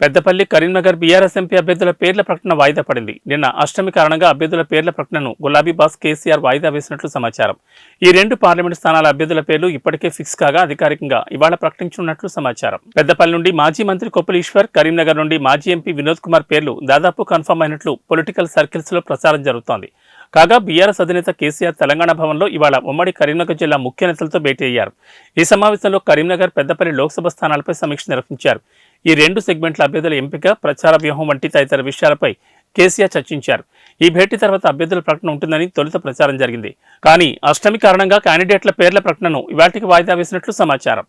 Peddapalli Karimnagar BRS MP అభ్యర్థుల పేర్ల ప్రకటన వాయిదా పడింది. నిన్న అష్టమి కారణంగా అభ్యర్థుల పేర్ల ప్రకటనను గులాబీ బాస్ కేసీఆర్ వాయిదా వేసినట్లు సమాచారం. ఈ 2 పార్లమెంటు స్థానాల అభ్యర్థుల పేర్లు ఇప్పటికే ఫిక్స్ కాగా అధికారికంగా ఇవాళ ప్రకటించనున్నట్లు సమాచారం. పెద్దపల్లి నుండి మాజీ మంత్రి కొప్పుల ఈశ్వర్, కరీంనగర్ నుండి మాజీ ఎంపీ వినోద్ కుమార్ పేర్లు దాదాపు కన్ఫర్మ్ అయినట్లు పొలిటికల్ సర్కిల్స్ లో ప్రచారం జరుగుతోంది. కాగా బీఆర్ఎస్ అధినేత కేసీఆర్ తెలంగాణ భవన్లో ఇవాళ ఉమ్మడి కరీంనగర్ జిల్లా ముఖ్య నేతలతో భేటీ అయ్యారు. ఈ సమావేశంలో కరీంనగర్, పెద్దపల్లి లోక్సభ స్థానాలపై సమీక్ష నిర్వహించారు. ఈ 2 సెగ్మెంట్ల అభ్యర్థుల ఎంపిక, ప్రచార వ్యూహం వంటి తదితర విషయాలపై కేసీఆర్ చర్చించారు. ఈ భేటీ తర్వాత అభ్యర్థుల ప్రకటన ఉంటుందని తొలుత ప్రచారం జరిగింది. కానీ అష్టమి కారణంగా క్యాండిడేట్ల పేర్ల ప్రకటనను ఇవాళకి వాయిదా వేసినట్లు సమాచారం.